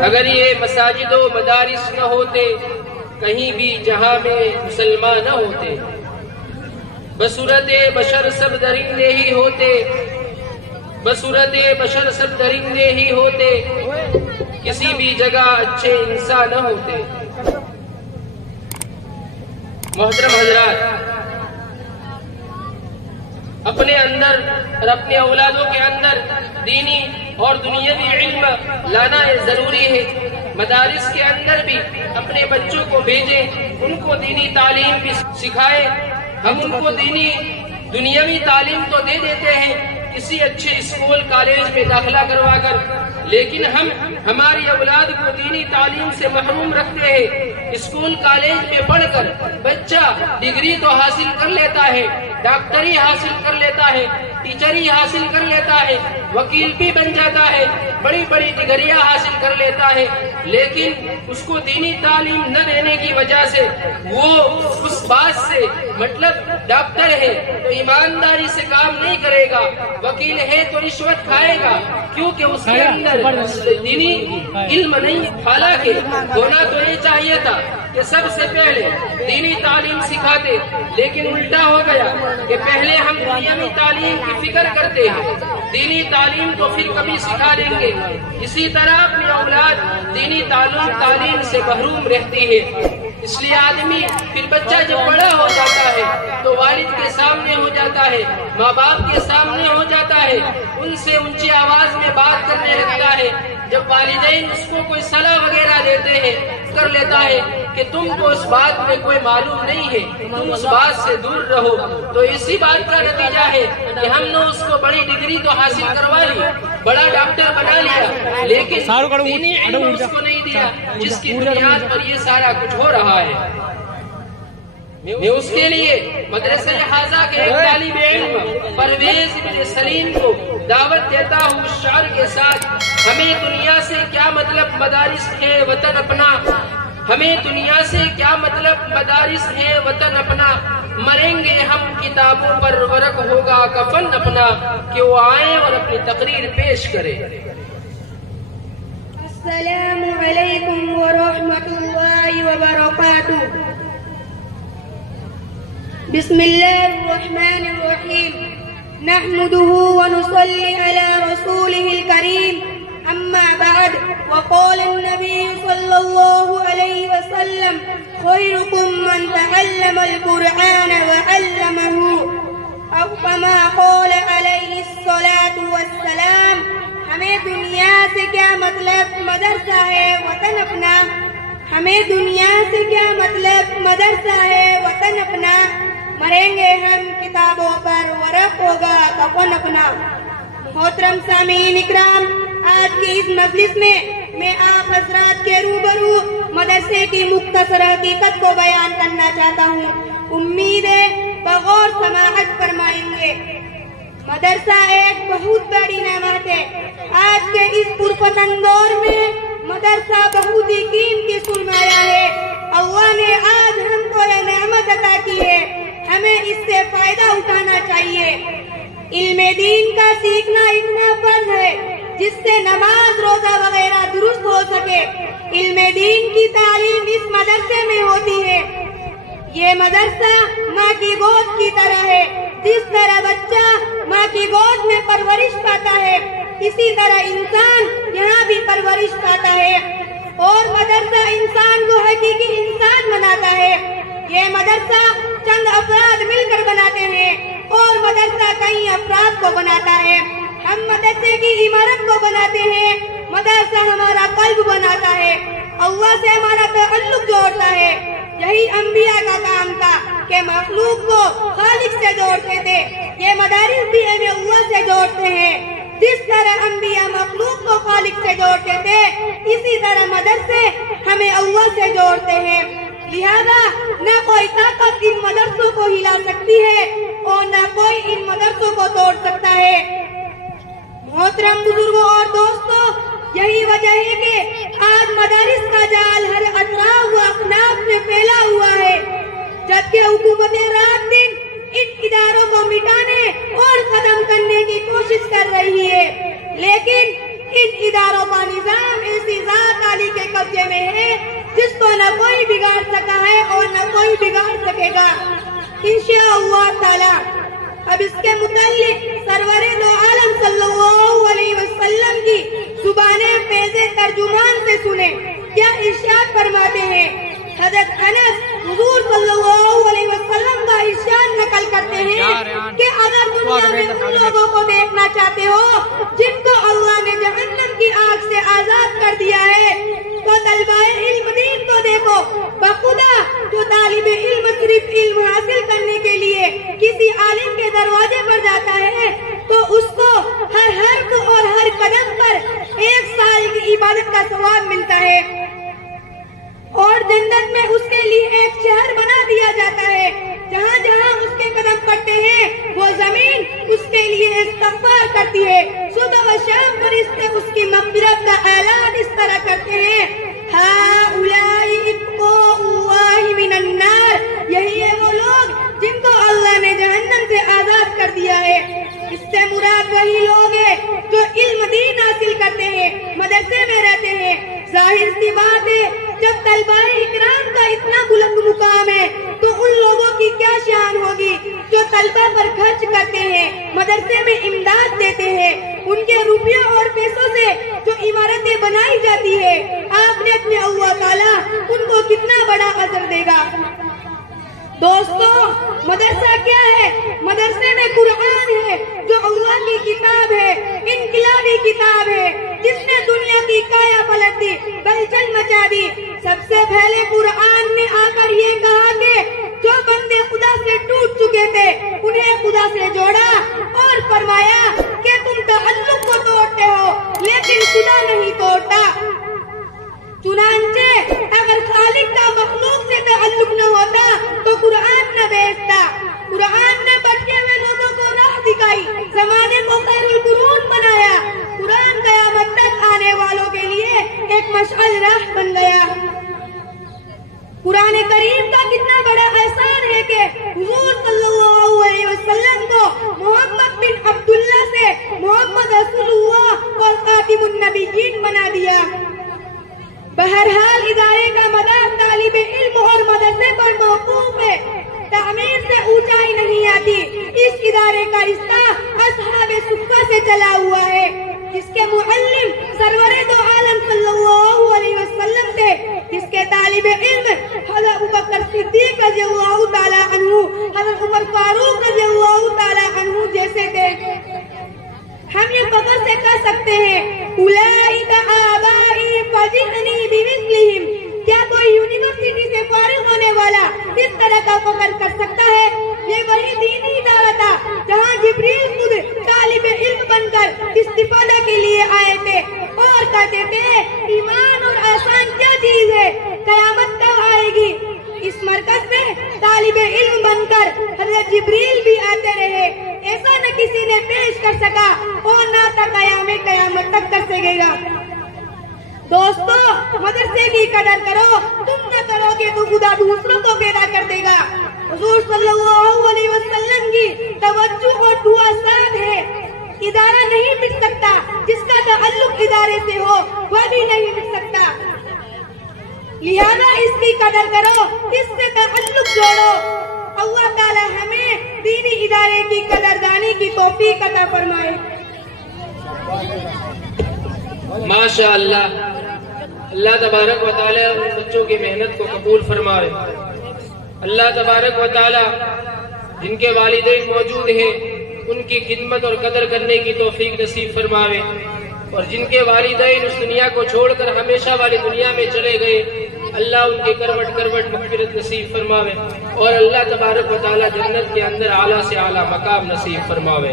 اگر یہ مساجد و مدارس نہ ہوتے کہیں بھی جہاں میں مسلمان نہ ہوتے، بصورت بشر سب درندے ہی ہوتے، بصورت بشر سب درندے ہی ہوتے، کسی بھی جگہ اچھے انسان نہ ہوتے۔ محترم حضرات، اپنے اندر اور اپنے اولادوں کے اندر دینی اور دنیاوی علم لانا ضروری ہے۔ مدارس کے اندر بھی اپنے بچوں کو بھیجیں، ان کو دینی تعلیم بھی سکھائیں۔ ہم ان کو دینی دنیاوی تعلیم تو دے دیتے ہیں کسی اچھے اسکول کالج میں داخلہ کروا کر، لیکن ہم ہماری اولاد کو دینی تعلیم سے محروم رکھتے ہیں۔ اسکول کالج میں پڑھ کر بچہ ڈگری تو حاصل کر لیتا ہے، ڈاکٹری حاصل کر لیتا ہے، ٹیچری حاصل کر لیتا ہے، وکیل بھی بن جاتا ہے، بڑی بڑی ڈگریاں حاصل کر لیتا ہے، لیکن اس کو دینی تعلیم نہ دینے کی وجہ سے وہ اس بات سے مطلب ڈاکٹر ہے تو ایمانداری سے کام نہیں کرے گا، وکیل ہے تو رشوت کھائے گا، کیونکہ اس کے اندر دینی علم نہیں۔ حالانکہ ہونا تو یہ چاہیے تھا کہ سب سے پہلے دینی تعلیم سکھاتے، لیکن الٹا ہو گیا کہ پہلے ہم دنیاوی تعلیم کی فکر کرتے ہیں، دینی تعلیم تو پھر کبھی سکھا دیں گے۔ اسی طرح اپنی اولاد دینی تعلیم سے محروم رہتی ہے، اس لیے آدمی پھر بچہ جب بڑا ہو جاتا ہے تو والد کے سامنے ہو جاتا ہے، ماں باپ کے سامنے ہو جاتا ہے، ان سے اونچی آواز میں بات کرنے لگتا ہے۔ جب والدین اس کو کوئی صلاح وغیرہ دیتے ہیں کر لیتا ہے کہ تم کو اس بات میں کوئی معلوم نہیں ہے، تم اس بات سے دور رہو، تو اسی بات کا نتیجہ ہے کہ ہم نے اس کو بڑی ڈگری تو حاصل کروا لی، بڑا ڈاکٹر بنا لیا، لیکن دینی علم اس کو نہیں دیا جس کی بنیاد پر یہ سارا کچھ ہو رہا ہے۔ میں اس کے لیے مدرسہ حاضہ کے ایک طالب علم پرویز بن سلیم کو دعوت دیتا ہوں اس شعر کے ساتھ: ہمیں دنیا سے کیا مطلب مدارس ہے وطن اپنا، ہمیں دنیا سے کیا مطلب مدارس ہے وطن اپنا، مریں گے ہم کتابوں پر ورق ہوگا کفن اپنا، کہ وہ آئیں اور اپنی تقریر پیش کریں۔ السلام علیکم ورحمۃ اللہ وبرکاتہ۔ بسم اللہ الرحمن الرحیم، نحمده ونصلي على رسوله الكريم، أما بعد، وقال النبي صلى الله عليه وسلم: خيركم من تعلم القرآن وعلمه، أو كما قال عليه الصلاة والسلام۔ ہمیں دنیا سے کیا مطلب مدرسہ ہے وطن اپنا، ہمیں دنیا سے کیا مطلب مدرسہ ہے وطن اپنا، مریں گے ہم کتابوں پر ورق ہوگا کفن اپنا۔ محترم سامعین اکرام، آج کی اس مجلس میں آپ حضرات کے روبرو مدرسے کی مختصر حقیقت کو بیان کرنا چاہتا ہوں، امید ہے بغور سماعت فرمائیں گے۔ مدرسہ ایک بہت بڑی نعمت ہے۔ آج کے اس پرفتن دور میں مدرسہ بہت ہی قیمتی سرمایہ ہے۔ اللہ نے آج ہم کو یہ نعمت عطا کی ہے، ہمیں اس سے فائدہ اٹھانا چاہیے۔ علم دین کا سیکھنا اتنا فرض ہے جس سے نماز روزہ وغیرہ درست ہو سکے۔ علم دین کی تعلیم اس مدرسے میں ہوتی ہے۔ یہ مدرسہ ماں کی گود کی طرح ہے، جس طرح بچہ ماں کی گود میں پرورش پاتا ہے، اسی طرح انسان یہاں بھی پرورش پاتا ہے، اور مدرسہ انسان کو حقیقی انسان بناتا ہے۔ یہ مدرسہ چند افراد مل کر بناتے ہیں اور مدرسہ کئی افراد کو بناتا ہے۔ ہم مدرسے کی عمارت کو بناتے ہیں، مدرسہ ہمارا قلب بناتا ہے، اللہ سے ہمارا تعلق جوڑتا ہے۔ یہی انبیاء کا کام تھا کہ مخلوق کو خالق سے جوڑتے تھے، یہ مدارس بھی ہمیں اللہ سے جوڑتے ہیں۔ جس طرح انبیاء مخلوق کو خالق سے جوڑتے تھے، اسی طرح مدرسے ہمیں اللہ سے جوڑتے ہیں۔ لہذا نہ کوئی طاقت ان مدرسوں کو ہلا سکتی ہے اور نہ کوئی ان مدرسوں کو توڑ سکتا ہے۔ محترم بزرگوں اور دوستوں، یہی وجہ ہے کہ آج مدارس کا جال ہر اطراف و اکناف میں پھیلا ہوا ہے، جبکہ حکومت رات دن ان اداروں کو مٹانے اور ختم کرنے کی کوشش کر رہی ہے، لیکن ان اداروں کا نظام ایسی ذات نہ کوئی بگاڑ سکا ہے اور نہ کوئی بگاڑ سکے گا انشاءاللہ تعالی۔ اب اس کے متعلق سرور دو عالم صلی اللہ علیہ وسلم کی زبان فیض ترجمان سے سنیں کیا ارشاد فرماتے ہیں۔ حضرت انس حضور صلی اللہ علیہ وسلم کا ارشاد نقل کرتے ہیں کہ اگر دنیا میں ان لوگوں کو دیکھنا چاہتے ہو جن کو اللہ نے جہنم کی آگ سے آزاد کر دیا ہے تو طلبہ علم دین کو دیکھو۔ بخدا جو طالب علم صرف علم حاصل کرنے کے لیے کسی عالم کے دروازے پر جاتا ہے تو اس کو ہر حرف اور ہر قدم پر 1 سال کی عبادت کا ثواب ملتا ہے، اور جنت میں اس کے لیے ایک شہر بنا دیا جاتا ہے۔ جہاں جہاں اس کے قدم پڑتے ہیں وہ زمین اس کے لیے استغفار کرتی ہے۔ صبح و شام فرشتے اس کی مغفرت کا اعلان اس طرح کرتے ہیں، ہؤلاء اتقوا اللہ من النار، یہی ہے وہ لوگ جن کو اللہ نے جہنم سے آزاد کر دیا ہے۔ اس سے مراد وہی لوگ ہیں جو علم دین حاصل کرتے ہیں، مدرسے میں رہتے ہیں۔ ظاہر سی بات ہے جب طلبہ اکرام کا اتنا بلند مقام ہے تو ان لوگوں کی کیا شان ہوگی جو طلبہ پر خرچ کرتے ہیں، مدرسے میں امداد دیتے ہیں، ان کے روپیوں اور پیسوں سے جو عمارتیں بنائی جاتی ہے، آپ نے اپنے اللہ تعالیٰ ان کو کتنا بڑا اجر دے گا۔ دوستو مدرسہ کیا ہے؟ مدرسے میں قرآن ہے جو اللہ کی کتاب ہے، انقلابی کتاب ہے جس نے دنیا کی کایا پلٹ دی، ہلچل مچا دی۔ سب سے پہلے قرآن نے آ کر یہ کہا کہ جو بندے خدا سے ٹوٹ چکے تھے انہیں خدا سے جوڑا، اور فرمایا کہ تم تعلق کو توڑتے ہو لیکن خدا نہیں توڑتا۔ چنانچہ اگر خالق کا مخلوق سے تعلق نہ ہوتا تو قرآن نہ بھیجتا۔ قرآن نے بھٹکے ہوئے لوگوں کو راہ دکھائی، زمانے کو خیر القرون بنایا۔ قرآن قیامت تک آنے والوں کے لیے ایک مشعل راہ بن گیا۔ قرآن کریم کا کتنا بڑا احسان ہے کہ حضور صلی اللہ علیہ وسلم کو محمد بن عبداللہ سے محمد رسول اللہ اور خاتم النبیین بنا دیا۔ بہرحال ادارے کا مدار طالب علم اور مدرسے پر موقوف ہے، تعمیر سے اونچائی نہیں آتی۔ اس ادارے کا رشتہ اصحاب صفہ سے چلا ہوا ہے، جس کے معلم سرور دو عالم صلی اللہ علیہ وسلم تھے، جس کے طالب علم حضرت ابوبکر صدیق رضی اللہ تعالی عنہ، حضرت عمر فاروق رضی اللہ تعالی عنہ جیسے تھے۔ ہم یہ فخر سے کہہ سکتے ہیں اولئک آبائی فجئنی بمثلہم۔ کیا کوئی یونیورسٹی سے فارغ ہونے والا اس طرح کا فخر کر سکتا ہے؟ یہ وہی دینی ادارہ تھا جہاں جبریل خود طالب علم بن کر استفادہ کے لیے آئے تھے اور کہتے تھے ایمان اور احسان کیا چیز ہے، قیامت کب آئے گی؟ اس مرکز میں طالب علم بن کر حضرت جبریل بھی آتے رہے، ایسا نہ کسی نے پیش کر سکا اور نہ قیامت تک کر سکے گا۔ دوستو مدرسے کی قدر کرو، تم نہ کرو گے تو خدا دوسروں کو پیدا کر دے گا۔ حضور صلی اللہ علیہ وسلم کی توجہ اور دعا ساتھ ہے۔ ادارہ نہیں مل سکتا، جس کا تعلق ادارے سے ہو وہ بھی نہیں مل سکتا، لہذا اس کی قدر کرو، اس سے تعلق جوڑو۔ اللہ تعالی ہمیں دینی ادارے کی قدردانی کی توفیق عطا فرمائے۔ ماشاء اللہ، اللہ تبارک و تعالی ان بچوں کی محنت کو قبول فرمائے۔ اللہ تبارک و تعالی جن کے والدین موجود ہیں ان کی خدمت اور قدر کرنے کی توفیق نصیب فرمائے، اور جن کے والدین اس دنیا کو چھوڑ کر ہمیشہ والی دنیا میں چلے گئے اللہ ان کے کروٹ کروٹ مغفرت نصیب فرماوے، اور اللہ تبارک و تعالی جنت کے اندر اعلیٰ سے اعلیٰ مقام نصیب فرماوے۔